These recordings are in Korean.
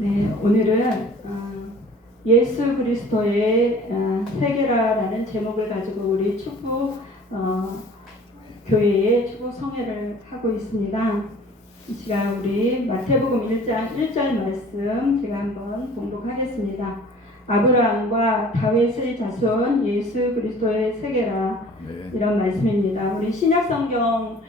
네, 오늘은 예수 그리스도의 세계라라는 제목을 가지고 우리 축복 교회의 축복 성회를 하고 있습니다. 이 시간 우리 마태복음 1장 1절 말씀 제가 한번 봉독하겠습니다. 아브라함과 다윗의 자손 예수 그리스도의 세계라. 네. 이런 말씀입니다. 우리 신약성경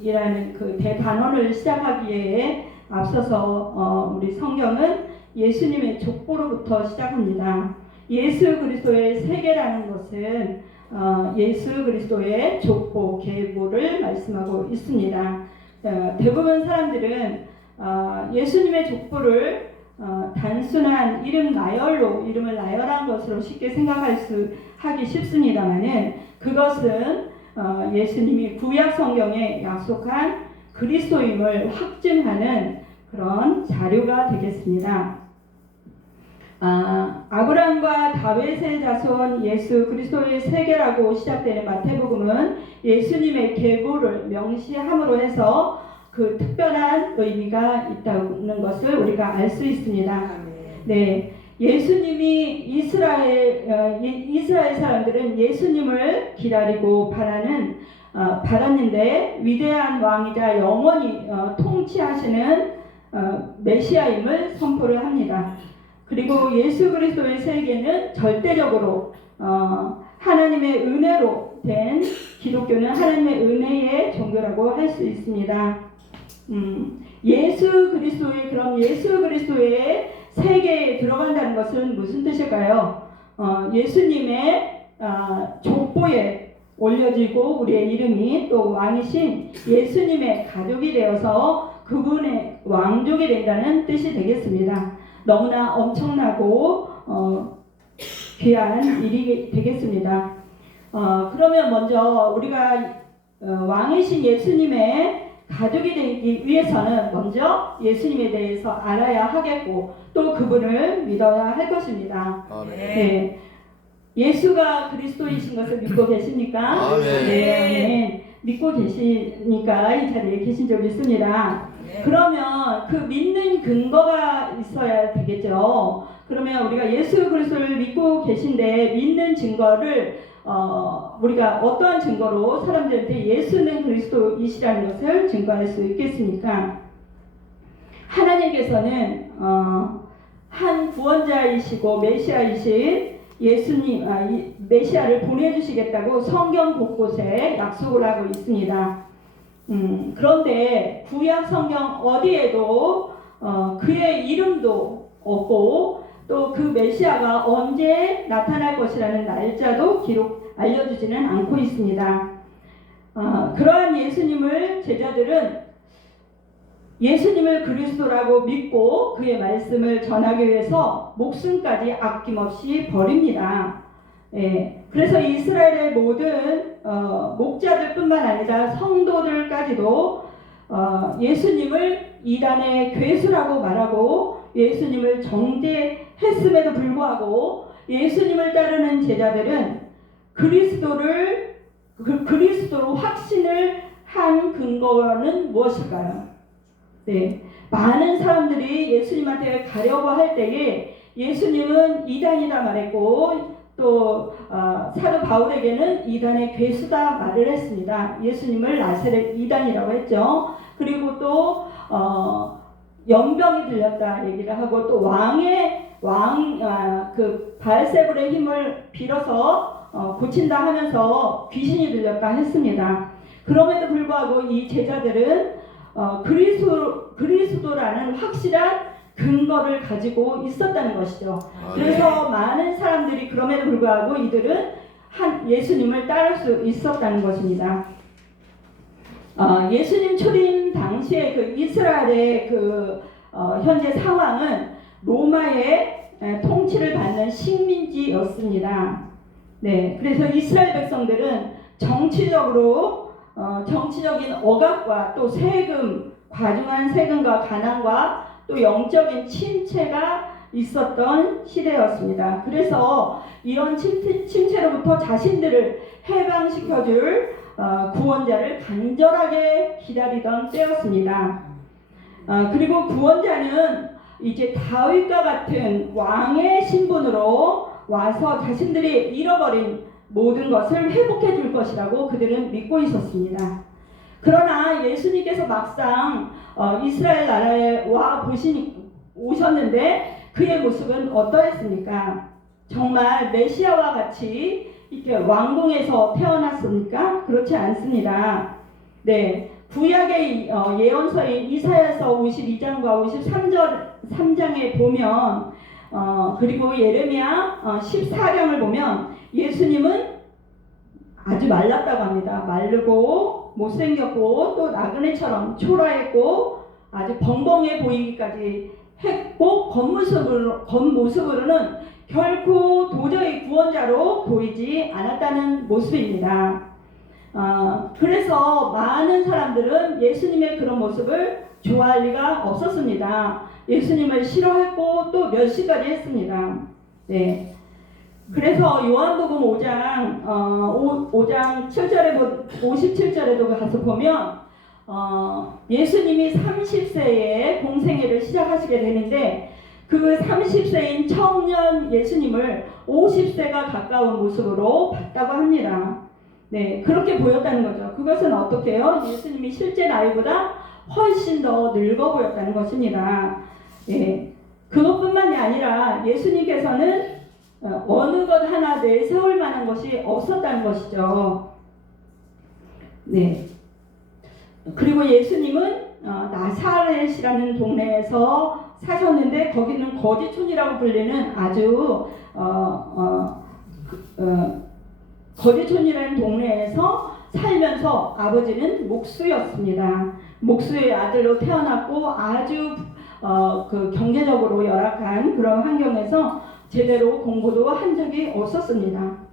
이라는 그 대단원을 시작하기에 앞서서 우리 성경은 예수님의 족보로부터 시작합니다. 예수 그리스도의 세계라는 것은 예수 그리스도의 족보, 계보를 말씀하고 있습니다. 대부분 사람들은 예수님의 족보를 단순한 이름을 나열한 것으로 쉽게 하기 쉽습니다만은 그것은 예수님이 구약 성경에 약속한 그리스도임을 확증하는 그런 자료가 되겠습니다. 아브라함과 다윗의 자손 예수 그리스도의 세계라고 시작되는 마태복음은 예수님의 계보를 명시함으로 해서 그 특별한 의미가 있다는 것을 우리가 알 수 있습니다. 네, 예수님이 이스라엘 사람들은 예수님을 기다리고 바랐는데 위대한 왕이자 영원히 통치하시는 메시아임을 선포를 합니다. 그리고 예수 그리스도의 세계는 절대적으로 하나님의 은혜로 된 기독교는 하나님의 은혜의 종교라고 할 수 있습니다. 예수 그리스도의 세계에 들어간다는 것은 무슨 뜻일까요? 예수님의 족보에 올려지고 우리의 이름이 또 왕이신 예수님의 가족이 되어서 그분의 왕족이 된다는 뜻이 되겠습니다. 너무나 엄청나고 귀한 일이 되겠습니다. 그러면 먼저 우리가 왕이신 예수님의 가족이 되기 위해서는 먼저 예수님에 대해서 알아야 하겠고 또 그분을 믿어야 할 것입니다. 네. 예수가 그리스도이신 것을 믿고 계십니까? 네. 믿고 계시니까 이 자리에 계신 줄 믿습니다. 그러면 그 믿는 근거가 있어야 되겠죠. 그러면 우리가 예수 그리스도를 믿고 계신데 믿는 증거를 우리가 어떠한 증거로 사람들한테 예수는 그리스도이시라는 것을 증거할 수 있겠습니까? 하나님께서는 한 구원자이시고 메시아이신 예수님 메시아를 보내주시겠다고 성경 곳곳에 약속을 하고 있습니다. 그런데 구약 성경 어디에도 그의 이름도 없고 또 그 메시아가 언제 나타날 것이라는 날짜도 알려주지는 않고 있습니다. 그러한 예수님을 제자들은 예수님을 그리스도라고 믿고 그의 말씀을 전하기 위해서 목숨까지 아낌없이 버립니다. 그래서 이스라엘의 모든 목자들뿐만 아니라 성도들까지도 예수님을 이단의 괴수라고 말하고 예수님을 정죄했음에도 불구하고 예수님을 따르는 제자들은 그리스도로 확신을 한 근거는 무엇일까요? 네, 많은 사람들이 예수님한테 가려고 할 때에 예수님은 이단이다 말했고 또 사도 바울에게는 이단의 괴수다 말을 했습니다. 예수님을 나사렛 이단이라고 했죠. 그리고 또 연병이 들렸다 얘기를 하고 또 그 바알세불의 힘을 빌어서 고친다 하면서 귀신이 들렸다 했습니다. 그럼에도 불구하고 이 제자들은 그리스도라는 확실한 근거를 가지고 있었다는 것이죠. 그래서 많은 사람들이 그럼에도 불구하고 이들은 예수님을 따를 수 있었다는 것입니다. 예수님 초림 당시에 그 이스라엘의 현재 상황은 로마의 통치를 받는 식민지였습니다. 네, 그래서 이스라엘 백성들은 정치적인 억압과 또 과중한 세금과 가난과 또 영적인 침체가 있었던 시대였습니다. 그래서 이런 침체로부터 자신들을 해방시켜줄 구원자를 간절하게 기다리던 때였습니다. 그리고 구원자는 이제 다윗과 같은 왕의 신분으로 와서 자신들이 잃어버린 모든 것을 회복해 줄 것이라고 그들은 믿고 있었습니다. 그러나 예수님께서 막상 이스라엘 나라에 오셨는데 그의 모습은 어떠했습니까? 정말 메시아와 같이 이렇게 왕궁에서 태어났습니까? 그렇지 않습니다. 네, 구약의 예언서인 이사야서 52장과 53장에 보면 그리고 예레미야 14장을 보면 예수님은 아주 말랐다고 합니다. 마르고 못생겼고 또 나그네처럼 초라했고 아주 벙벙해 보이기까지 했고 겉모습으로는 결코 도저히 구원자로 보이지 않았다는 모습입니다. 그래서 많은 사람들은 예수님의 그런 모습을 좋아할 리가 없었습니다. 예수님을 싫어했고 또 멸시까지 했습니다. 네. 그래서 요한복음 5장 7절에 57절에도 가서 보면 예수님이 30세에 공생애를 시작하시게 되는데 그 30세인 청년 예수님을 50세가 가까운 모습으로 봤다고 합니다. 네, 그렇게 보였다는 거죠. 그것은 어떻게 해요? 예수님이 실제 나이보다 훨씬 더 늙어 보였다는 것입니다. 네, 그것뿐만이 아니라 예수님께서는 어느 것 하나 내세울 만한 것이 없었다는 것이죠. 네. 그리고 예수님은 나사렛이라는 동네에서 사셨는데 거기는 거지촌이라고 불리는 아주 거지촌이라는 동네에서 살면서 아버지는 목수였습니다. 목수의 아들로 태어났고 아주 경제적으로 열악한 그런 환경에서 제대로 공부도 한 적이 없었습니다.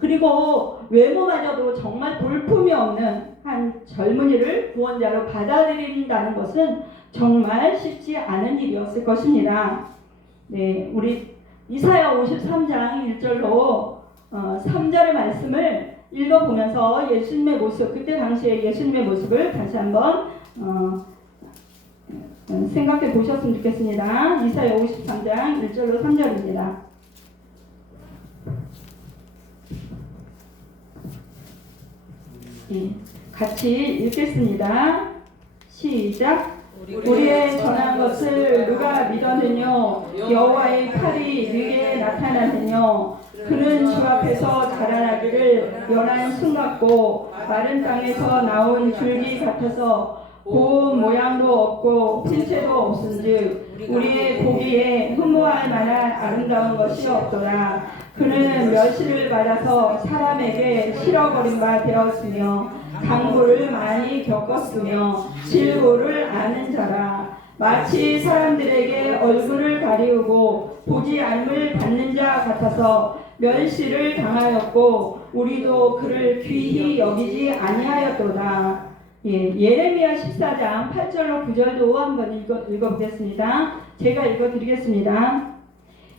그리고 외모마저도 정말 볼품이 없는 한 젊은이를 구원자로 받아들인다는 것은 정말 쉽지 않은 일이었을 것입니다. 네, 우리 이사야 53장 1절로 3절의 말씀을 읽어보면서 예수님의 모습, 그때 당시에 예수님의 모습을 다시 한번 생각해 보셨으면 좋겠습니다. 이사야 53장 1절로 3절입니다. 예, 같이 읽겠습니다. 시작. 우리의 전한 것을 누가 믿었느뇨? 여호와의 팔이 네게 나타났느뇨? 그는 주 앞에서 자라나기를 연한 순 같고 마른 땅에서 나온 줄기 같아서 고운 모양도 없고 필체도 없은즉 우리의 보기에 흠모할 만한 아름다운 것이 없더라. 그는 멸시를 받아서 사람에게 싫어버린 바 되었으며 강구를 많이 겪었으며 질고를 아는 자라. 마치 사람들에게 얼굴을 가리우고 보지 않음을 받는 자 같아서 멸시를 당하였고 우리도 그를 귀히 여기지 아니하였도다. 예, 예레미야 14장 8절로 9절도 한번 읽어보겠습니다. 제가 읽어드리겠습니다.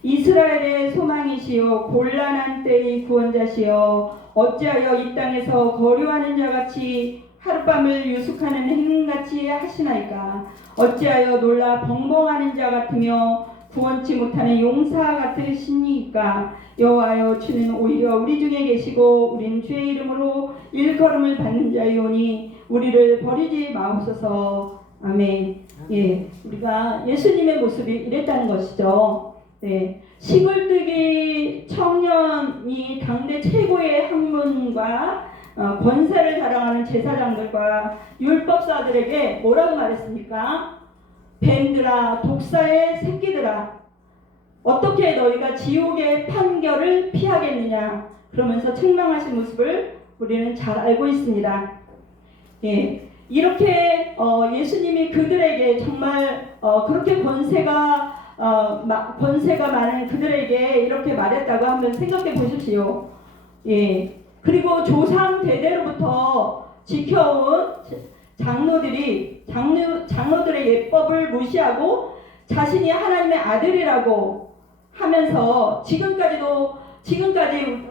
이스라엘의 소망이시요 곤란한 때의 구원자시여 어찌하여 이 땅에서 거류하는 자같이 하룻밤을 유숙하는 행인같이 하시나이까. 어찌하여 놀라 벙벙하는 자 같으며 구원치 못하는 용사 같으시니까. 여호와여 주는 오히려 우리 중에 계시고 우린 주의 이름으로 일컬음을 받는 자이오니 우리를 버리지 마옵소서. 아멘. 예, 우리가 예수님의 모습이 이랬다는 것이죠. 네, 시골뜨기 청년이 당대 최고의 학문과 권세를 자랑하는 제사장들과 율법사들에게 뭐라고 말했습니까? 뱀들아, 독사의 새끼들아, 어떻게 너희가 지옥의 판결을 피하겠느냐? 그러면서 책망하신 모습을 우리는 잘 알고 있습니다. 예, 이렇게 예수님이 그들에게 정말 그렇게 권세가 많은 그들에게 이렇게 말했다고 한번 생각해 보십시오. 예, 그리고 조상 대대로부터 지켜온 장로들의 예법을 무시하고 자신이 하나님의 아들이라고 하면서 지금까지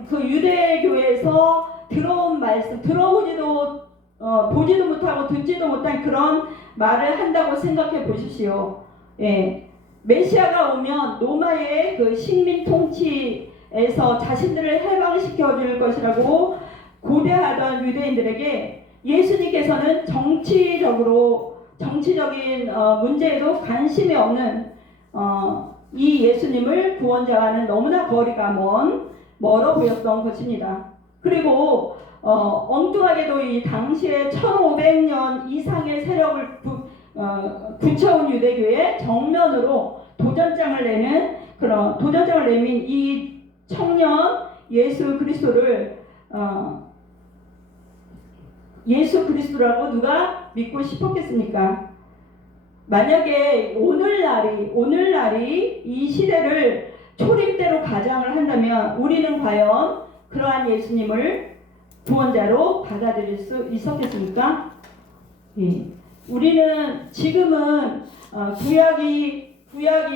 그 유대교에서 들어온 말씀, 들어보지도 못하고 듣지도 못한 그런 말을 한다고 생각해 보십시오. 예. 메시아가 오면 로마의 그 식민 통치에서 자신들을 해방시켜 줄 것이라고 고대하던 유대인들에게 예수님께서는 정치적인 문제에도 관심이 없는 이 예수님을 구원자와는 너무나 거리가 멀어 보였던 것입니다. 그리고 엉뚱하게도 이 당시에 1500년 이상의 세력을 굳혀온 유대교의 정면으로 도전장을 내민 이 청년 예수 그리스도라고 누가 믿고 싶었겠습니까? 만약에 오늘날이 이 시대를 초림대로 가장을 한다면 우리는 과연 그러한 예수님을 구원자로 받아들일 수 있었겠습니까? 예. 우리는 지금은 구약이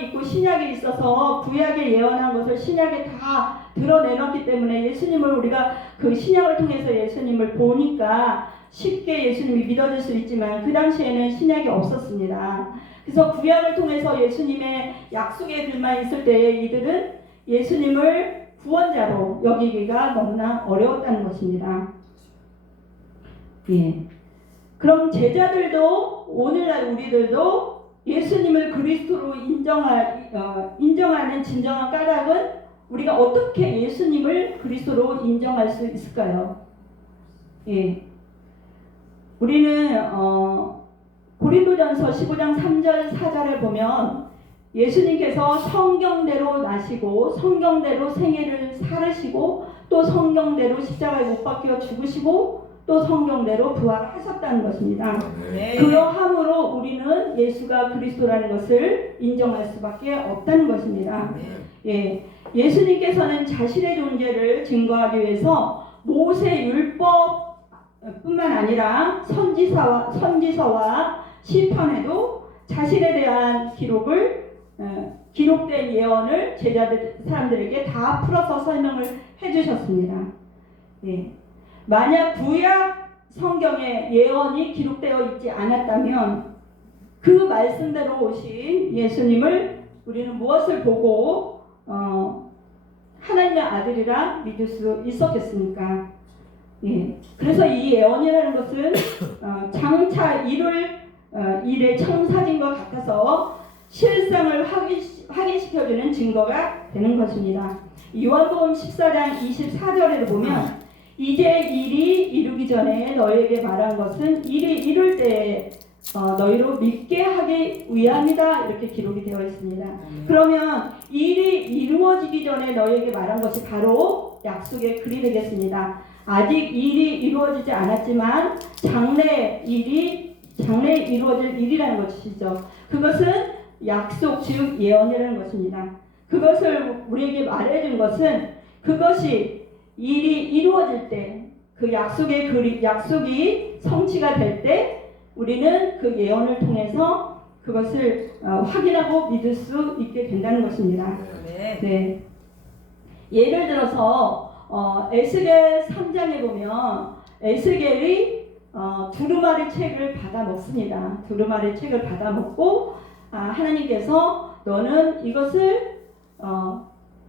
있고 신약이 있어서 구약에 예언한 것을 신약에 다 드러내놨기 때문에 예수님을 우리가 그 신약을 통해서 예수님을 보니까 쉽게 예수님이 믿어질 수 있지만 그 당시에는 신약이 없었습니다. 그래서 구약을 통해서 예수님의 약속의 글만 있을 때에 이들은 예수님을 구원자로 여기기가 너무나 어려웠다는 것입니다. 예. 그럼 제자들도 오늘날 우리들도 예수님을 그리스도로 인정하는 진정한 까닭은 우리가 어떻게 예수님을 그리스도로 인정할 수 있을까요? 예. 우리는 고린도전서 15장 3절 4절을 보면 예수님께서 성경대로 나시고 성경대로 생애를 살으시고 또 성경대로 십자가에 못 박혀 죽으시고 또 성경대로 부활하셨다는 것입니다. 네. 그러함으로 우리는 예수가 그리스도라는 것을 인정할 수밖에 없다는 것입니다. 예, 예수님께서는 자신의 존재를 증거하기 위해서 모세 율법뿐만 아니라 선지서와 시편에도 자신에 대한 기록된 예언을 사람들에게 다 풀어서 설명을 해주셨습니다. 예. 만약 구약 성경에 예언이 기록되어 있지 않았다면 그 말씀대로 오신 예수님을 우리는 무엇을 보고 하나님의 아들이라 믿을 수 있었겠습니까? 예. 그래서 이 예언이라는 것은 장차 일의 청사진과 같아서 실상을 확인시켜주는 증거가 되는 것입니다. 요한복음 14장 24절에도 보면 이제 일이 이루기 전에 너희에게 말한 것은 일이 이룰 때에 너희로 믿게 하기 위함이다 이렇게 기록이 되어 있습니다. 그러면 일이 이루어지기 전에 너희에게 말한 것이 바로 약속의 글이 되겠습니다. 아직 일이 이루어지지 않았지만 장래 이루어질 일이라는 것이죠. 그것은 약속 즉 예언이라는 것입니다. 그것을 우리에게 말해준 것은 그것이 일이 이루어질 때 그 약속이 성취가 될 때 우리는 그 예언을 통해서 그것을 확인하고 믿을 수 있게 된다는 것입니다. 네. 예를 들어서 에스겔 3장에 보면 에스겔이 두루마리 책을 받아 먹습니다. 두루마리 책을 받아 먹고 하나님께서 너는 이것을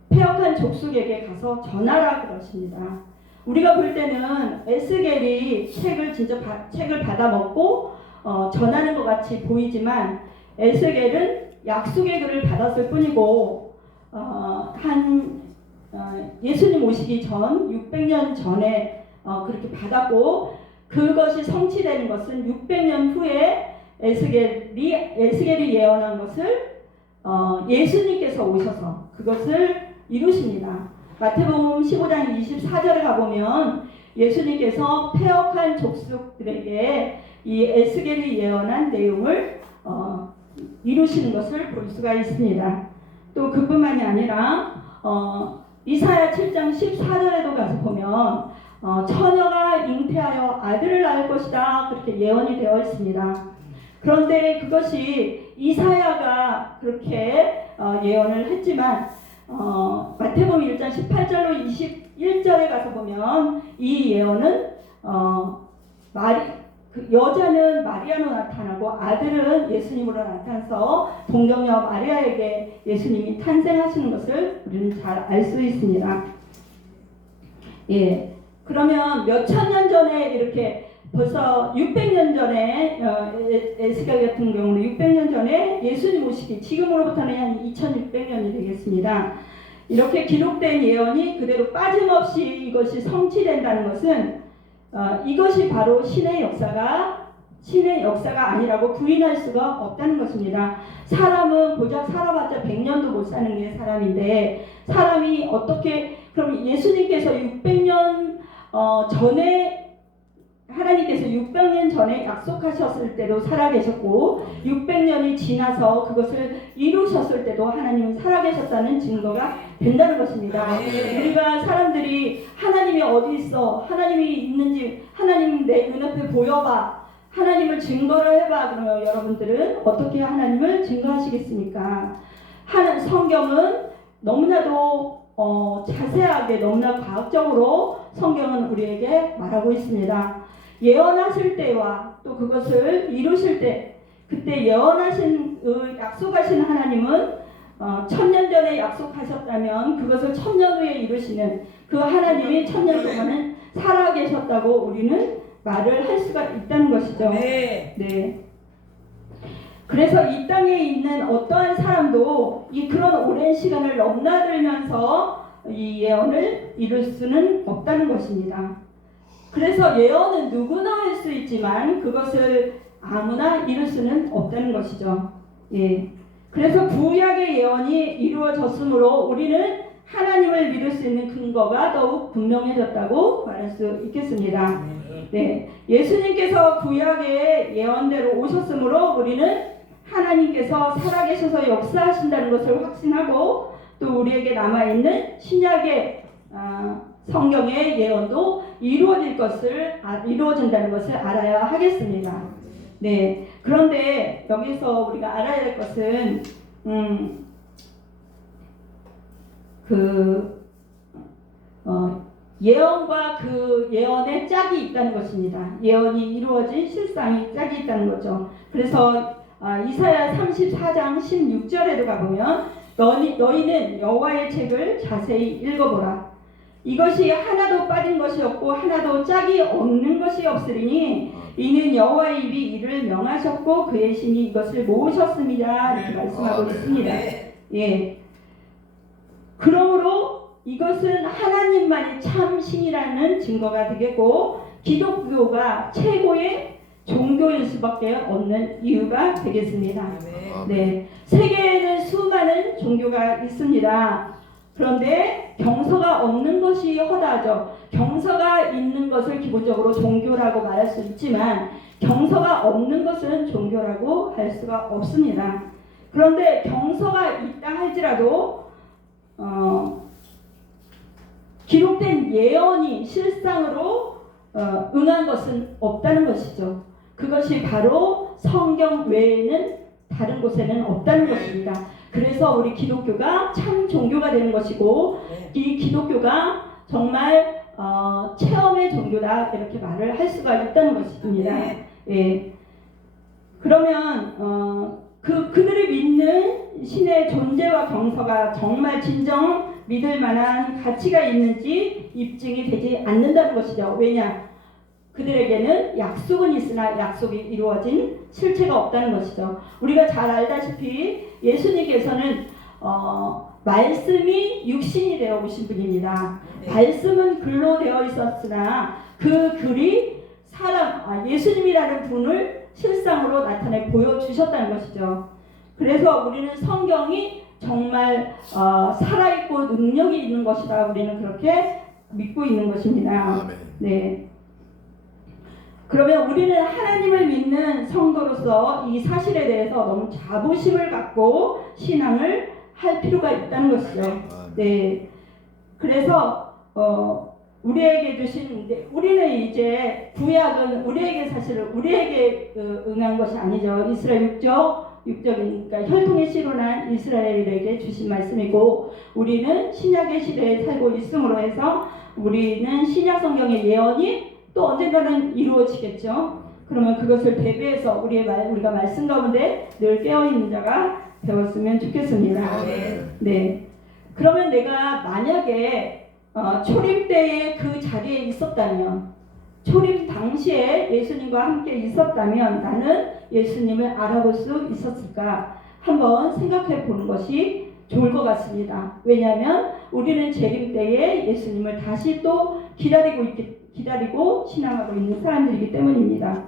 패역한 족속에게 가서 전하라 그러십니다. 우리가 볼 때는 에스겔이 책을 받아 먹고 전하는 것 같이 보이지만 에스겔은 약속의 글을 받았을 뿐이고 예수님 오시기 전 600년 전에 그렇게 받았고 그것이 성취되는 것은 600년 후에 에스겔이 예언한 것을 예수님께서 오셔서 그것을 이루십니다. 마태복음 15장 24절에 가보면 예수님께서 패역한 족속들에게 이 에스겔이 예언한 내용을 이루시는 것을 볼 수가 있습니다. 또 그뿐만이 아니라 이사야 7장 14절에도 가서 보면 처녀가 잉태하여 아들을 낳을 것이다 그렇게 예언이 되어 있습니다. 그런데 그것이 이사야가 그렇게 예언을 했지만 마태복음 1장 18절로 21절에 가서 보면 이 예언은 그 여자는 마리아로 나타나고 아들은 예수님으로 나타나서 동정녀 마리아에게 예수님이 탄생하시는 것을 우리는 잘 알 수 있습니다. 예, 그러면 몇천 년 전에 이렇게 벌써 600년 전에 에스겔 같은 경우는 600년 전에 예수님 오시기 지금으로부터는 한 2600년이 되겠습니다. 이렇게 기록된 예언이 그대로 빠짐없이 이것이 성취된다는 것은 이것이 바로 신의 역사가 아니라고 부인할 수가 없다는 것입니다. 사람은 고작 살아봤자 100년도 못 사는 게 사람인데 사람이 어떻게 그럼 예수님께서 600년 전에 하나님께서 600년 전에 약속하셨을 때도 살아계셨고 600년이 지나서 그것을 이루셨을 때도 하나님은 살아계셨다는 증거가 된다는 것입니다. 우리가 사람들이 하나님이 어디 있어? 하나님이 있는지 하나님 내 눈앞에 보여봐. 하나님을 증거를 해봐. 그러면 여러분들은 어떻게 하나님을 증거하시겠습니까? 성경은 너무나도 자세하게 너무나 과학적으로 성경은 우리에게 말하고 있습니다. 예언하실 때와 또 그것을 이루실 때 그때 예언하신 약속하신 하나님은 1000년 전에 약속하셨다면 그것을 1000년 후에 이루시는 그 하나님이 1000년 동안은 살아계셨다고 우리는 말을 할 수가 있다는 것이죠. 네. 그래서 이 땅에 있는 어떠한 사람도 그런 오랜 시간을 넘나들면서 이 예언을 이룰 수는 없다는 것입니다. 그래서 예언은 누구나 할 수 있지만 그것을 아무나 이룰 수는 없다는 것이죠. 예. 그래서 구약의 예언이 이루어졌으므로 우리는 하나님을 믿을 수 있는 근거가 더욱 분명해졌다고 말할 수 있겠습니다. 네. 예수님께서 구약의 예언대로 오셨으므로 우리는 하나님께서 살아계셔서 역사하신다는 것을 확신하고 또 우리에게 남아있는 신약의 성경의 예언도 이루어진다는 것을 알아야 하겠습니다. 네. 그런데 여기서 우리가 알아야 될 것은 예언과 그 예언의 짝이 있다는 것입니다. 예언이 이루어진 실상이 짝이 있다는 거죠. 그래서 이사야 34장 16절에도 가보면 너희는 여호와의 책을 자세히 읽어보라. 이것이 하나도 빠진 것이 없고 하나도 짝이 없는 것이 없으리니 이는 여호와의 입이 이를 명하셨고 그의 신이 이것을 모으셨습니다. 이렇게 말씀하고 있습니다. 예. 그러므로 이것은 하나님만이 참 신이라는 증거가 되겠고 기독교가 최고의 종교일 수밖에 없는 이유가 되겠습니다. 네. 세계에는 수많은 종교가 있습니다. 그런데 경서가 없는 것이 허다하죠. 경서가 있는 것을 기본적으로 종교라고 말할 수 있지만 경서가 없는 것은 종교라고 할 수가 없습니다. 그런데 경서가 있다 할지라도 기록된 예언이 실상으로 응한 것은 없다는 것이죠. 그것이 바로 성경 외에는 다른 곳에는 없다는 것입니다. 그래서 우리 기독교가 참 종교가 되는 것이고 이 기독교가 정말 체험의 종교다 이렇게 말을 할 수가 있다는 것입니다. 예. 그러면 그들이 믿는 신의 존재와 경서가 정말 진정 믿을 만한 가치가 있는지 입증이 되지 않는다는 것이죠. 왜냐? 그들에게는 약속은 있으나 약속이 이루어진 실체가 없다는 것이죠. 우리가 잘 알다시피 예수님께서는 말씀이 육신이 되어 오신 분입니다. 말씀은 글로 되어 있었으나 그 글이 예수님이라는 분을 실상으로 나타내 보여주셨다는 것이죠. 그래서 우리는 성경이 정말 살아있고 능력이 있는 것이다. 우리는 그렇게 믿고 있는 것입니다. 네. 그러면 우리는 하나님을 믿는 성도로서 이 사실에 대해서 너무 자부심을 갖고 신앙을 할 필요가 있다는 것이죠. 네. 그래서 우리에게 주신 우리는 이제 구약은 우리에게 응한 것이 아니죠. 이스라엘 육적이니까 혈통의 씨로 난 이스라엘에게 주신 말씀이고 우리는 신약의 시대에 살고 있음으로 해서 우리는 신약 성경의 예언이 또 언젠가는 이루어지겠죠. 그러면 그것을 대비해서 우리가 말씀 가운데 늘 깨어있는 자가 되었으면 좋겠습니다. 네. 그러면 내가 만약에 초림 때에 그 자리에 있었다면, 초림 당시에 예수님과 함께 있었다면 나는 예수님을 알아볼 수 있었을까? 한번 생각해 보는 것이 좋을 것 같습니다. 왜냐하면 우리는 재림 때에 예수님을 다시 또 기다리고 신앙하고 있는 사람들이기 때문입니다.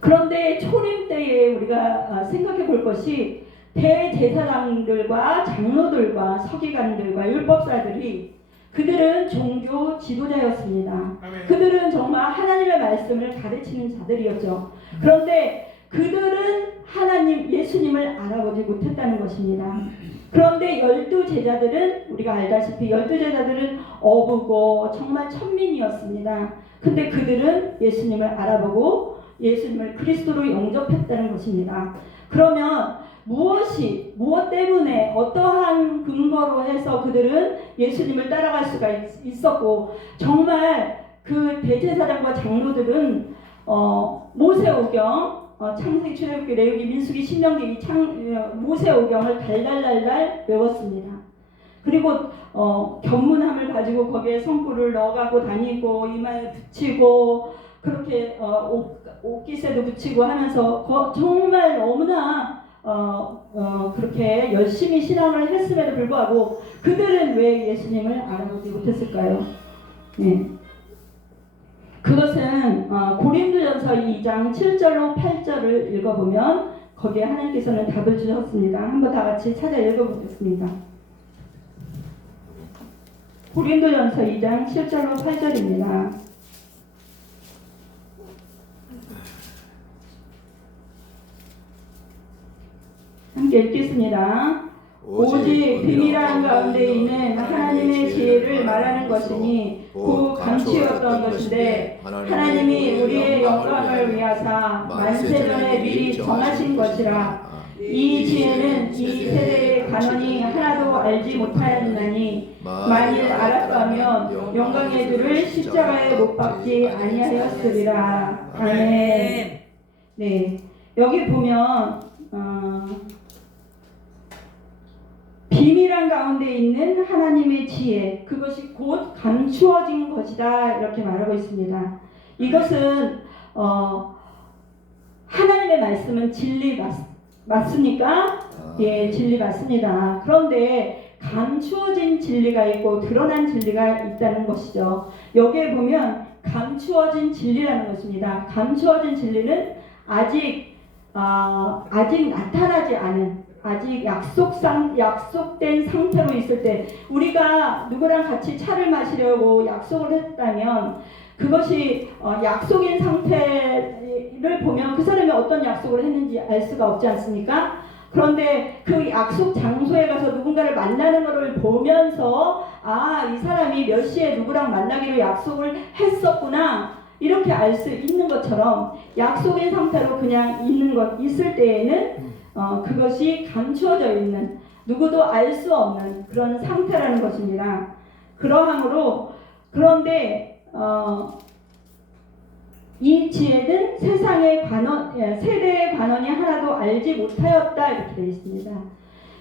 그런데 초림 때에 우리가 생각해 볼 것이 대제사장들과 장로들과 서기관들과 율법사들이 그들은 종교 지도자였습니다. 그들은 정말 하나님의 말씀을 가르치는 자들이었죠. 그런데 그들은 예수님을 알아보지 못했다는 것입니다. 그런데 12제자들은 우리가 알다시피 12제자들은 어부고 정말 천민이었습니다. 근데 그들은 예수님을 알아보고 예수님을 그리스도로 영접했다는 것입니다. 그러면 무엇 때문에 어떠한 근거로 해서 그들은 예수님을 따라갈 수가 있었고, 정말 그 대제사장과 장로들은 모세오경, 창세기, 출애굽기, 레위기, 민수기, 신명기, 모세오경을 달달달달 외웠습니다. 그리고 견문함을 가지고 거기에 성구를 넣어가고 다니고 이마에 붙이고 그렇게 옷깃에도 붙이고 하면서 정말 너무나 그렇게 열심히 신앙을 했음에도 불구하고 그들은 왜 예수님을 알아보지 못했을까요? 네. 그것은 고린도전서 2장 7절로 8절을 읽어보면 거기에 하나님께서는 답을 주셨습니다. 한번 다 같이 찾아 읽어보겠습니다. 고린도전서 2장 7절로 8절입니다. 함께 읽겠습니다. 오직 비밀한 가운데 있는 하나님의 지혜를 말하는 것이니 곧 감추었던 것인데 하나님이 우리의 영광을 위하사 만세전에 미리 정하신 것이라. 이 지혜는 이 세대의 간원이 하나도 알지 못하였나니 만일 알았다면 영광의 주를 십자가에 못 박지 아니하였으리라. 아멘. 네, 여기 보면 비밀한 가운데 있는 하나님의 지혜, 그것이 곧 감추어진 것이다, 이렇게 말하고 있습니다. 이것은 하나님의 말씀은 진리 맞습니까? 예, 진리 맞습니다. 그런데 감추어진 진리가 있고 드러난 진리가 있다는 것이죠. 여기에 보면 감추어진 진리라는 것입니다. 감추어진 진리는 아직 나타나지 않은, 아직 약속된 상태로 있을 때, 우리가 누구랑 같이 차를 마시려고 약속을 했다면 그것이 약속인 상태를 보면 그 사람이 어떤 약속을 했는지 알 수가 없지 않습니까? 그런데 그 약속 장소에 가서 누군가를 만나는 것을 보면서 이 사람이 몇 시에 누구랑 만나기로 약속을 했었구나, 이렇게 알 수 있는 것처럼 약속인 상태로 그냥 있을 때에는 그것이 감추어져 있는, 누구도 알 수 없는 그런 상태라는 것입니다. 그러므로, 그런데 이 지혜는 세대의 관원이 하나도 알지 못하였다, 이렇게 되어 있습니다.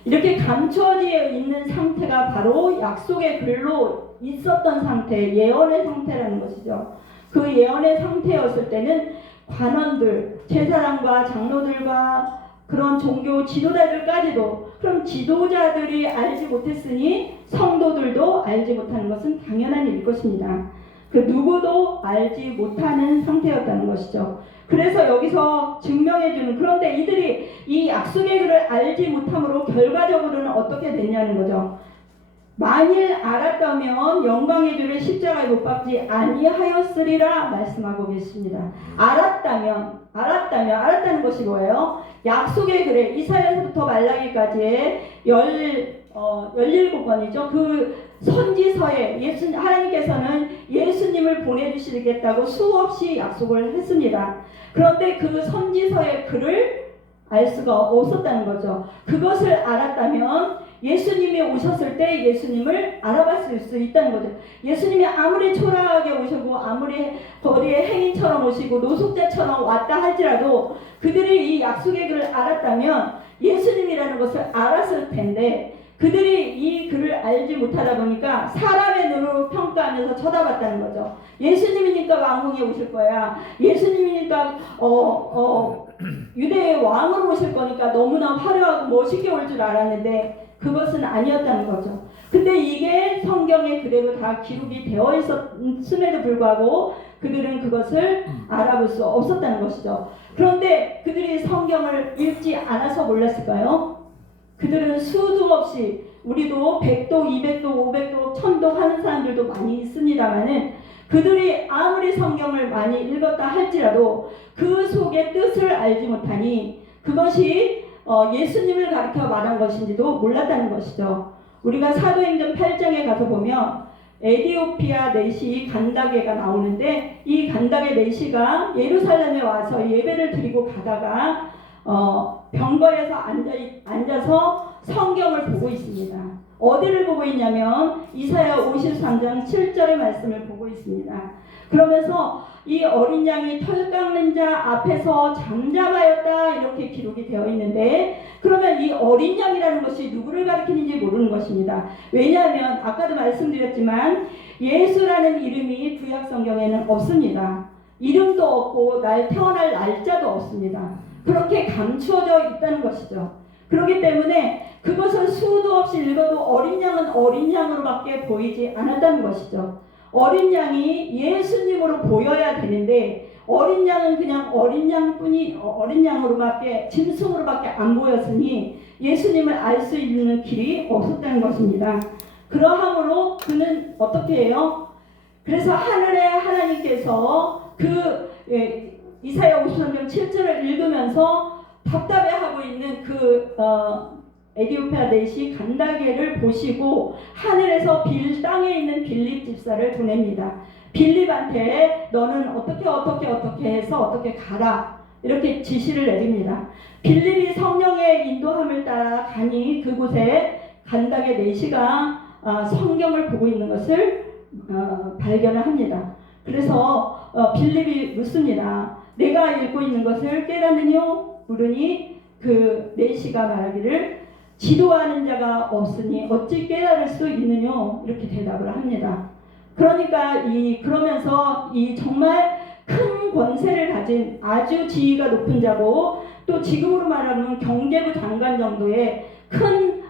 이렇게 감추어져 있는 상태가 바로 약속의 글로 있었던 상태, 예언의 상태라는 것이죠. 그 예언의 상태였을 때는 관원들, 제사장과 장로들과 그런 종교 지도자들까지도, 그럼 지도자들이 알지 못했으니 성도들도 알지 못하는 것은 당연한 일일 것입니다. 그 누구도 알지 못하는 상태였다는 것이죠. 그래서 여기서 증명해주는, 그런데 이들이 이 약속의 글을 알지 못함으로 결과적으로는 어떻게 됐냐는 거죠. 만일 알았다면 영광의 주를 십자가에 못 박지 아니하였으리라 말씀하고 계십니다. 알았다는 것이 뭐예요? 약속의 글에 이사야서부터 말라기까지의 17권이죠. 그 선지서에 하나님께서는 예수님을 보내주시겠다고 수없이 약속을 했습니다. 그런데 그 선지서의 글을 알 수가 없었다는 거죠. 그것을 알았다면 예수님이 오셨을 때 예수님을 알아봤을 수 있다는 거죠. 예수님이 아무리 초라하게 오시고 아무리 거리의 행인처럼 오시고 노숙자처럼 왔다 할지라도 그들이 이 약속의 글을 알았다면 예수님이라는 것을 알았을 텐데 그들이 이 글을 알지 못하다 보니까 사람의 눈으로 평가하면서 쳐다봤다는 거죠. 예수님이니까 왕궁에 오실 거야. 예수님이니까 유대의 왕으로 오실 거니까 너무나 화려하고 멋있게 올 줄 알았는데 그것은 아니었다는 거죠. 근데 이게 성경에 그대로 다 기록이 되어 있었음에도 불구하고 그들은 그것을 알아볼 수 없었다는 것이죠. 그런데 그들이 성경을 읽지 않아서 몰랐을까요? 그들은 수도 없이 우리도 100독, 200독, 500독, 1000독 하는 사람들도 많이 있습니다만은 그들이 아무리 성경을 많이 읽었다 할지라도 그 속의 뜻을 알지 못하니 그것이 예수님을 가리켜 말한 것인지도 몰랐다는 것이죠. 우리가 사도행전 8장에 가서 보면 에디오피아 내시 간다게가 나오는데 이 간다게 내시가 예루살렘에 와서 예배를 드리고 가다가 병거에서 앉아서 성경을 보고 있습니다. 어디를 보고 있냐면 이사야 53장 7절의 말씀을 보고 있습니다. 그러면서 이 어린 양이 털 깎는 자 앞에서 잠잠하였다 이렇게 기록이 되어 있는데 그러면 이 어린 양이라는 것이 누구를 가리키는지 모르는 것입니다. 왜냐하면 아까도 말씀드렸지만 예수라는 이름이 구약 성경에는 없습니다. 이름도 없고 태어날 날짜도 없습니다. 그렇게 감추어져 있다는 것이죠. 그렇기 때문에 그것을 수도 없이 읽어도 어린 양은 어린 양으로밖에 보이지 않았다는 것이죠. 어린 양이 예수님으로 보여야 되는데 어린 양은 그냥 어린 양으로밖에 짐승으로밖에 안 보였으니 예수님을 알 수 있는 길이 없었다는 것입니다. 그러함으로 그는 어떻게 해요? 그래서 하늘의 하나님께서 이사야 53장 7절을 읽으면서 답답해하고 있는 에디오피아 내시 간다게를 보시고 하늘에서 땅에 있는 빌립 집사를 보냅니다. 빌립한테 너는 어떻게 해서 어떻게 가라 이렇게 지시를 내립니다. 빌립이 성령의 인도함을 따라 가니 그곳에 간다게 내시가 성경을 보고 있는 것을 발견을 합니다. 그래서 빌립이 묻습니다. 내가 읽고 있는 것을 깨닫느뇨? 물으니 그 내시가 말하기를 지도하는 자가 없으니 어찌 깨달을 수 있느뇨? 이렇게 대답을 합니다. 그러니까 그러면서 이 정말 큰 권세를 가진 아주 지위가 높은 자고 또 지금으로 말하면 경제부 장관 정도의 큰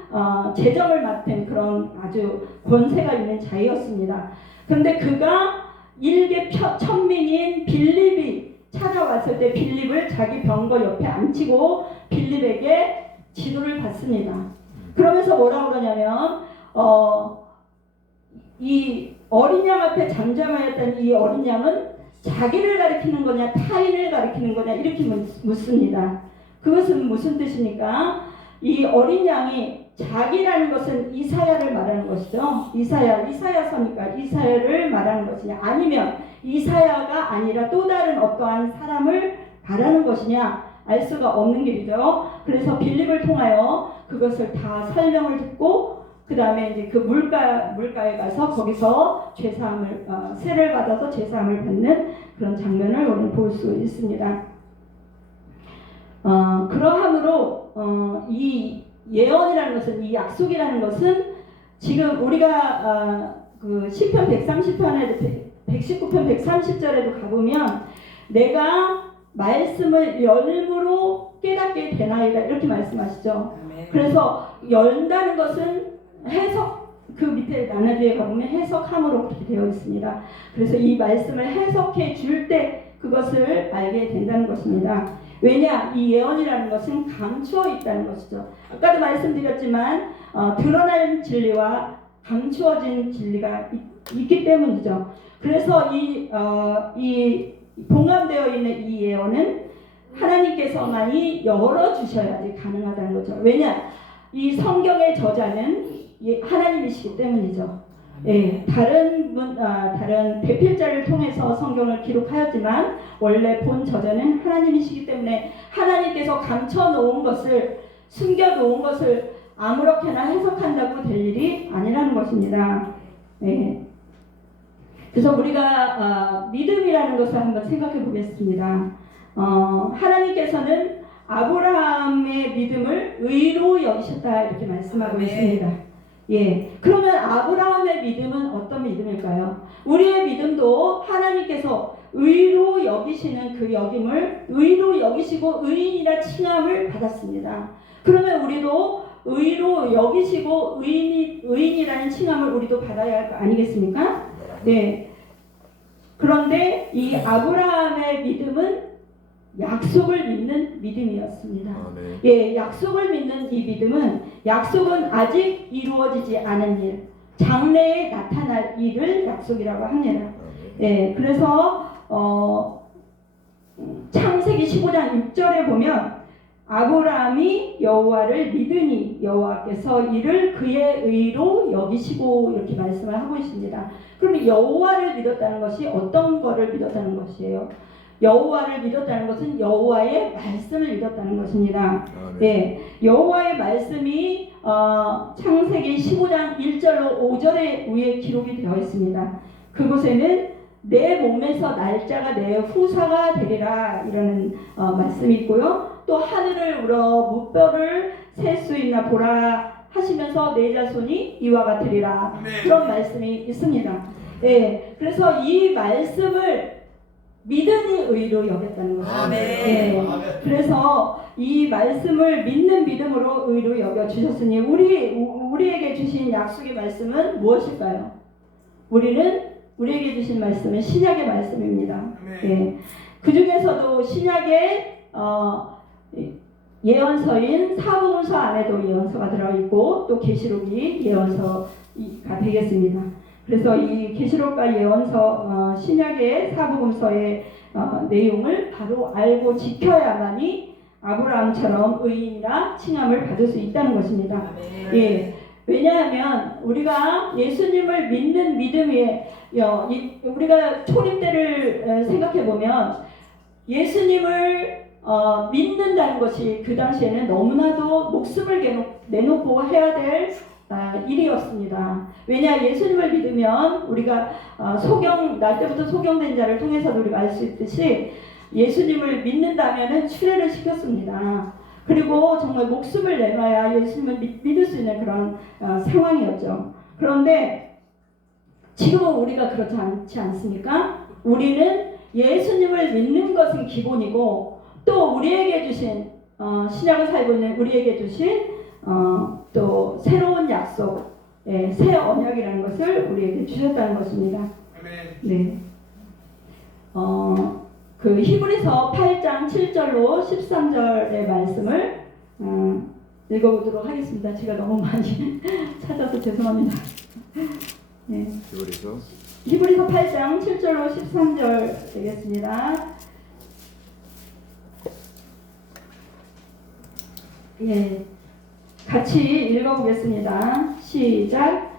재정을 맡은 그런 아주 권세가 있는 자였습니다. 그런데 그가 일개 천민인 빌립이 찾아왔을 때 빌립을 자기 병거 옆에 앉히고 빌립에게 지도를 받습니다. 그러면서 뭐라고 그러냐면 이 어린 양 앞에 잠잠하였던 이 어린 양은 자기를 가리키는 거냐 타인을 가리키는 거냐 이렇게 묻습니다. 그것은 무슨 뜻입니까? 이 어린 양이 자기라는 것은 이사야를 말하는 것이죠. 이사야서니까 이사야를 말하는 것이냐 아니면 이사야가 아니라 또 다른 어떠한 사람을 말하는 것이냐 알 수가 없는 길이죠. 그래서 빌립을 통하여 그것을 다 설명을 듣고 그 다음에 이제 그 물가에 가서 거기서 세를 받아서 죄사함을 받는 그런 장면을 오늘 볼 수 있습니다. 그러함으로 이 예언이라는 것은 이 약속이라는 것은 지금 우리가 그 시편 130편에도 119편 130절에도 가보면 내가 말씀을 열무로 깨닫게 되나이다 이렇게 말씀하시죠. 그래서 열다는 것은 해석 그 밑에 나눠주에 가보면 해석함으로 그렇게 되어 있습니다. 그래서 이 말씀을 해석해 줄 때 그것을 알게 된다는 것입니다. 왜냐? 이 예언이라는 것은 감추어 있다는 것이죠. 아까도 말씀드렸지만 드러난 진리와 감추어진 진리가 있기 때문이죠. 그래서 이 봉합되어 있는 이 예언은 하나님께서만이 열어주셔야지 가능하다는 거죠. 왜냐? 이 성경의 저자는 하나님이시기 때문이죠. 예, 다른 대필자를 통해서 성경을 기록하였지만 원래 본 저자는 하나님이시기 때문에 하나님께서 감춰 놓은 것을 숨겨 놓은 것을 아무렇게나 해석한다고 될 일이 아니라는 것입니다. 네. 그래서 우리가 믿음이라는 것을 한번 생각해 보겠습니다. 하나님께서는 아브라함의 믿음을 의로 여기셨다 이렇게 말씀하고 있습니다. 예, 그러면 아브라함의 믿음은 어떤 믿음일까요? 우리의 믿음도 하나님께서 의로 여기시는 그 여김을 의로 여기시고 의인이라 칭함을 받았습니다. 그러면 우리도 의로 여기시고 의인이라는 칭함을 우리도 받아야 할 거 아니겠습니까? 네. 그런데 이 아브라함의 믿음은 약속을 믿는 믿음이었습니다. 예, 약속을 믿는 이 믿음은 약속은 아직 이루어지지 않은 일, 장래에 나타날 일을 약속이라고 합니다. 예, 그래서 창세기 15장 6절에 보면 아브라함이 여호와를 믿으니 여호와께서 이를 그의 의로 여기시고 이렇게 말씀을 하고 있습니다. 그러면 여호와를 믿었다는 것이 어떤 거를 믿었다는 것이에요? 여호와를 믿었다는 것은 여호와의 말씀을 믿었다는 것입니다. 네, 여호와의 말씀이 창세기 15장 1절로 5절에 위에 기록이 되어 있습니다. 그곳에는 내 몸에서 날짜가 내 후사가 되리라 이라는 말씀이 있고요. 또 하늘을 우러 무뼈를 셀 수 있나 보라 하시면서 내 자손이 이와 같으리라 그런 말씀이 있습니다. 네, 그래서 이 말씀을 믿으니 의로 여겼다는 것입니다. 네, 그래서 이 말씀을 믿는 믿음으로 의로 여겨 주셨으니 우리에게 주신 약속의 말씀은 무엇일까요? 우리에게 주신 말씀은 신약의 말씀입니다. 네, 그 중에서도 신약의 예언서인 사복음서 안에도 예언서가 들어있고 또 계시록이 예언서가 되겠습니다. 그래서 이 계시록과 예언서 신약의 사복음서의 내용을 바로 알고 지켜야만이 아브라함처럼 의인이라 칭함을 받을 수 있다는 것입니다. 예, 왜냐하면 우리가 예수님을 믿는 믿음에 우리가 초림 때를 생각해 보면 예수님을 믿는다는 것이 그 당시에는 너무나도 목숨을 내놓고 해야 될 일이었습니다. 왜냐, 예수님을 믿으면 우리가 날 때부터 소경된 자를 통해서도 우리가 알 수 있듯이 예수님을 믿는다면은 추례를 시켰습니다. 그리고 정말 목숨을 내놔야 예수님을 믿을 수 있는 그런 상황이었죠. 그런데 지금은 우리가 그렇지 않지 않습니까? 우리는 예수님을 믿는 것은 기본이고 또 우리에게 주신 신약을 살고 있는 우리에게 주신 또 새로운 약속, 새 언약이라는 것을 우리에게 주셨다는 것입니다. 네. 그 히브리서 8장 7절로 13절의 말씀을 읽어보도록 하겠습니다. 제가 너무 많이 찾아서 죄송합니다. 네. 히브리서 8장 7절로 13절 되겠습니다. 예, 같이 읽어보겠습니다. 시작.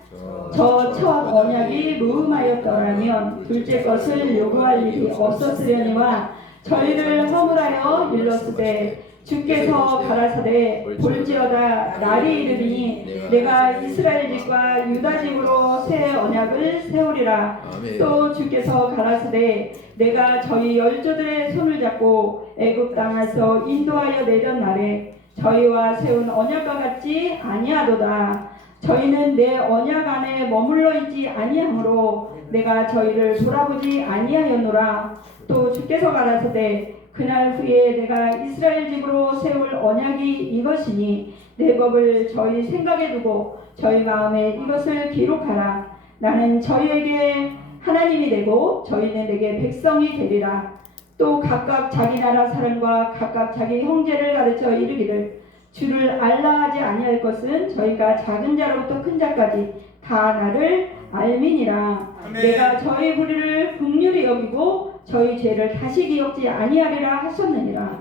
저 첫 언약이 무음하였더라면 둘째 것을 요구할 일이 없었으려니와 저희를 허물하여 일렀으되 주께서 가라사대 볼지어다 날이 이르리니 내가 이스라엘 집과 유다 집으로 새 언약을 세우리라. 또 주께서 가라사대 내가 저희 열조들의 손을 잡고 애굽 땅에서 인도하여 내던 날에 저희와 세운 언약과 같지 아니하도다. 저희는 내 언약 안에 머물러 있지 아니하므로 내가 저희를 돌아보지 아니하였노라. 또 주께서 가라사대 그날 후에 내가 이스라엘 집으로 세울 언약이 이것이니 내 법을 저희 생각에 두고 저희 마음에 이것을 기록하라. 나는 저희에게 하나님이 되고 저희는 내게 백성이 되리라. 또 각각 자기 나라 사람과 각각 자기 형제를 가르쳐 이르기를 주를 알라 하지 아니할 것은 저희가 작은 자로부터 큰 자까지 다 나를 알미니라. 내가 저희 불의를 긍휼히 여기고 저희 죄를 다시 기억지 아니하리라 하셨느니라.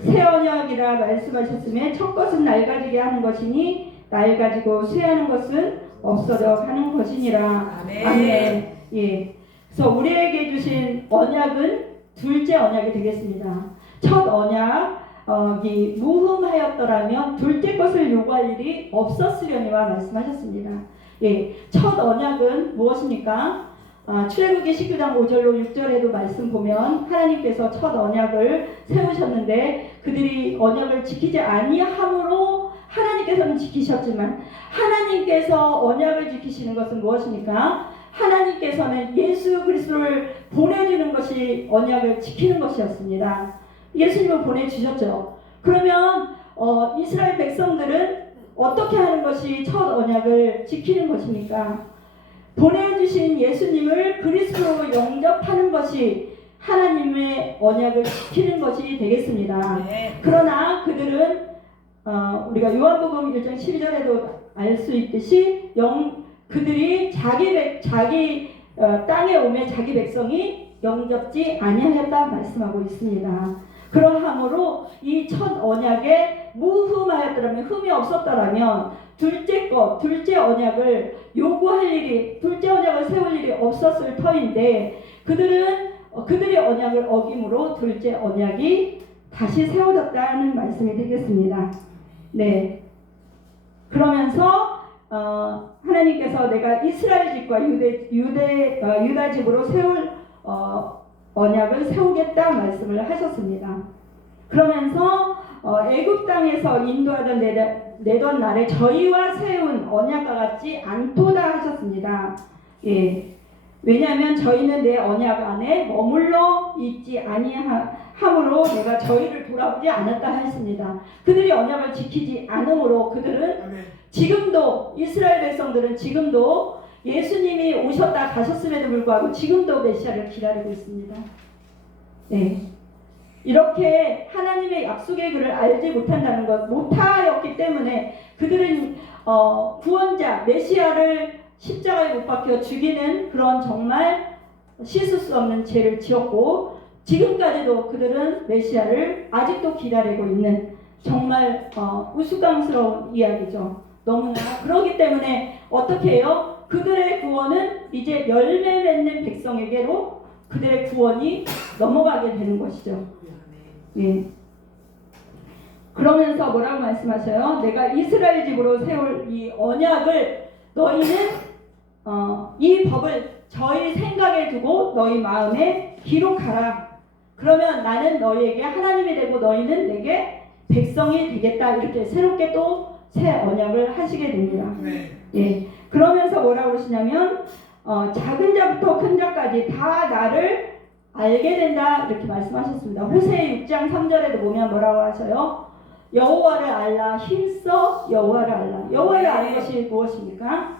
새 언약이라 말씀하셨음에 첫 것은 낡아지게 하는 것이니 낡아지고 쇠하는 것은 없어져 가는 것이니라. 아멘. 예. 그래서 우리에게 주신 언약은 둘째 언약이 되겠습니다. 첫 언약 이 무흠하였더라면 둘째 것을 요구할 일이 없었으려니와 말씀하셨습니다. 예, 첫 언약은 무엇입니까? 출애굽기 19장 5절로 6절에도 말씀 보면 하나님께서 첫 언약을 세우셨는데 그들이 언약을 지키지 아니함으로 하나님께서는 지키셨지만 하나님께서 언약을 지키시는 것은 무엇입니까? 하나님께서는 예수 그리스도를 보내주는 것이 언약을 지키는 것이었습니다. 예수님을 보내주셨죠. 그러면 이스라엘 백성들은 어떻게 하는 것이 첫 언약을 지키는 것입니까? 보내주신 예수님을 그리스도로 영접하는 것이 하나님의 언약을 지키는 것이 되겠습니다. 그러나 그들은 우리가 요한복음 1장 12절에도 알 수 있듯이 그들이 자기 땅에 오매 자기 백성이 영접지 아니하였다 말씀하고 있습니다. 그러함으로 이 첫 언약에 무흠하였더라면, 흠이 없었더라면 둘째 언약을 요구할 일이, 둘째 언약을 세울 일이 없었을 터인데 그들의 언약을 어김으로 둘째 언약이 다시 세워졌다는 말씀이 되겠습니다. 네. 그러면서 하나님께서 내가 이스라엘 집과 유다 집으로 세울 언약을 세우겠다 말씀을 하셨습니다. 그러면서 애굽 땅에서 인도하던 내던 날에 저희와 세운 언약과 같지 않도다 하셨습니다. 예. 왜냐하면 저희는 내 언약 안에 머물러 있지 아니함으로 내가 저희를 돌아보지 않았다 했습니다. 그들이 언약을 지키지 않으므로 그들은 지금도 이스라엘 백성들은 지금도 예수님이 오셨다 가셨음에도 불구하고 지금도 메시아를 기다리고 있습니다. 네. 이렇게 하나님의 약속의 글을 알지 못한다는 것, 못하였기 때문에 그들은 구원자 메시아를 십자가에 못 박혀 죽이는 그런 정말 씻을 수 없는 죄를 지었고 지금까지도 그들은 메시아를 아직도 기다리고 있는 정말 우스꽝스러운 이야기죠. 너무나 그렇기 때문에 어떻게 해요? 그들의 구원은 이제 열매 맺는 백성에게로 그들의 구원이 넘어가게 되는 것이죠. 예. 그러면서 뭐라고 말씀하셔요? 내가 이스라엘 집으로 세울 이 언약을 너희는 이 법을 저희 생각에 두고 너희 마음에 기록하라. 그러면 나는 너희에게 하나님이 되고 너희는 내게 백성이 되겠다. 이렇게 새롭게 또 새 언약을 하시게 됩니다. 예. 그러면서 뭐라고 그러시냐면 작은 자부터 큰 자까지 다 나를 알게 된다 이렇게 말씀하셨습니다. 호세아 6장 3절에도 보면 뭐라고 하셔요? 여호와를 알라 힘써 여호와를 알라. 여호와를 아는 것이 무엇입니까?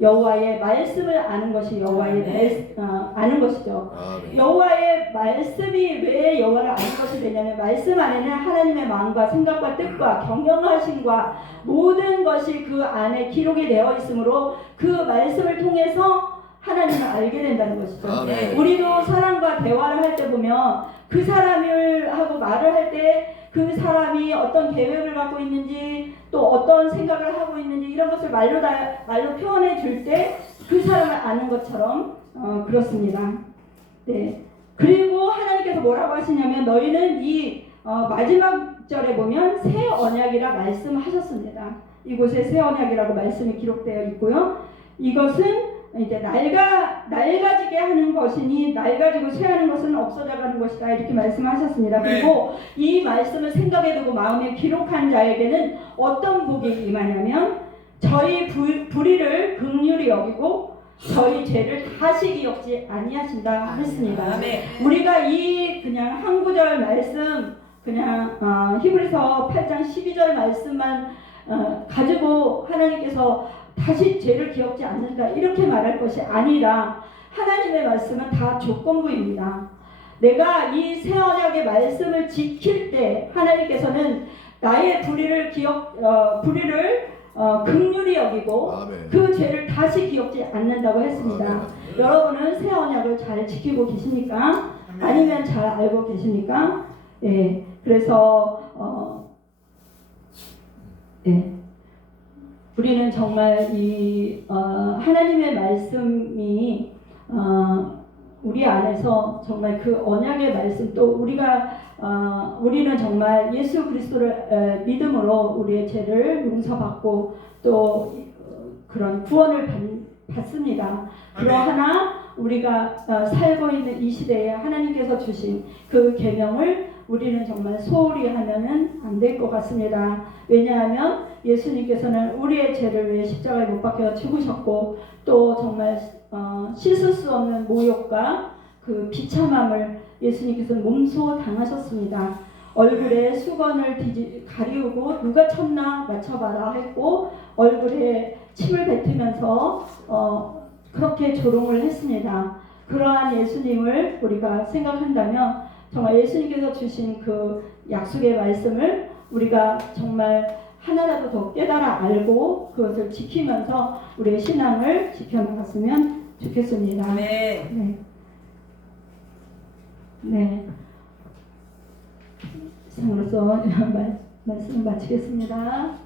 여호와의 말씀을 아는 것이 여호와의 아는 것이죠. 여호와의 말씀이 왜 여호와를 아는 것이 되냐면 말씀 안에는 하나님의 마음과 생각과 뜻과 경영하심과 모든 것이 그 안에 기록이 되어 있으므로 그 말씀을 통해서 하나님을 알게 된다는 것이죠. 우리도 사람과 대화를 할 때 보면 그 사람을 하고 말을 할 때 그 사람이 어떤 계획을 갖고 있는지 또 어떤 생각을 하고 있는지 이런 것을 말로 표현해 줄 때 그 사람을 아는 것처럼 그렇습니다. 네. 그리고 하나님께서 뭐라고 하시냐면 너희는 이 마지막 절에 보면 새 언약이라 말씀하셨습니다. 이곳에 새 언약이라고 말씀이 기록되어 있고요. 이것은 이제 낡아지게 하는 것이니 낡아지고 쇠하는 것은 없어져가는 것이다 이렇게 말씀하셨습니다. 그리고 이 말씀을 생각에 두고 마음에 기록한 자에게는 어떤 복이 임하냐면 저희 불의를 긍휼히 여기고 저희 죄를 다시 기억지 아니하신다 했습니다. 우리가 이 그냥 한 구절 말씀 그냥 히브리서 8장 12절 말씀만 가지고 하나님께서 다시 죄를 기억지 않는다 이렇게 말할 것이 아니라 하나님의 말씀은 다 조건부입니다. 내가 이 새 언약의 말씀을 지킬 때 하나님께서는 나의 불의를 긍휼히 여기고 그 죄를 다시 기억지 않는다고 했습니다. 여러분은 새 언약을 잘 지키고 계십니까? 아니면 잘 알고 계십니까? 예. 그래서 예. 우리는 정말 이 하나님의 말씀이 우리 안에서 정말 그 언약의 말씀 또 우리가 우리는 정말 예수 그리스도를 믿음으로 우리의 죄를 용서받고 또 그런 구원을 받습니다. 그러하나 우리가 살고 있는 이 시대에 하나님께서 주신 그 계명을 우리는 정말 소홀히 하면은 안 될 것 같습니다. 왜냐하면 예수님께서는 우리의 죄를 위해 십자가에 못 박혀 죽으셨고 또 정말 씻을 수 없는 모욕과 그 비참함을 예수님께서는 몸소 당하셨습니다. 얼굴에 수건을 가리우고 누가 쳤나 맞춰봐라 했고 얼굴에 침을 뱉으면서 그렇게 조롱을 했습니다. 그러한 예수님을 우리가 생각한다면 정말 예수님께서 주신 그 약속의 말씀을 우리가 정말 하나라도 더 깨달아 알고 그것을 지키면서 우리의 신앙을 지켜나갔으면 좋겠습니다. 네. 네. 이상으로서 말씀을 마치겠습니다.